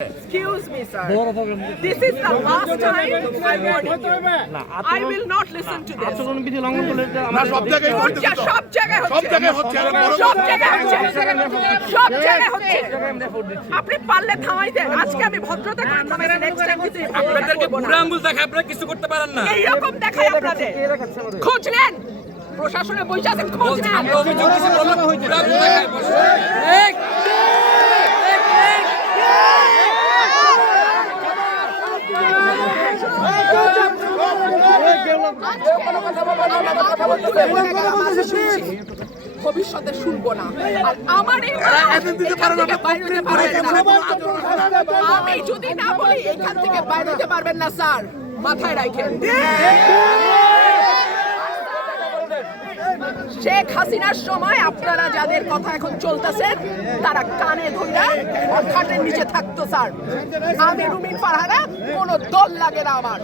Excuse me, sir. This is the last time I warn you. I will not listen to this. আচরণবিধি লঙ্ঘন করলে এটা না, সব জায়গায় হচ্ছে, সব জায়গায় সব হচ্ছে। জায়গায় হচ্ছে আরে বড় সব জায়গায় হচ্ছে। সব জায়গায় হচ্ছে। আপনি পারলে থামাই দেন। আজকে আমি ভদ্রতা করে থামাইছি। নেক্সট টাইম কিন্তু আপনাদেরকে বুড়ো আঙ্গুল দেখায় আপনারা কিছু করতে পারেন না। এইরকম দেখাই আপনাদের। খোঁজ নেন। প্রশাসনে বসে আছেন, খোঁজ নেন। আমরা অভিযোগ কিছু বললাম বুড়ো আঙ্গুল দেখায় বসে। ভবিষ্যতে শুনবো না। আর আমার এই আমি যদি না বলি এখান থেকে বাইরে হতে পারবেন না স্যার, মাথায় রাখেন। শেখ হাসিনার সময় আপনারা যাদের কথা এখন চলতেছেন তারা কানে ধইরা খাটের নিচে থাকতো স্যার। আমি রুমিন ফারহানা, কোনো দল লাগে না আমার।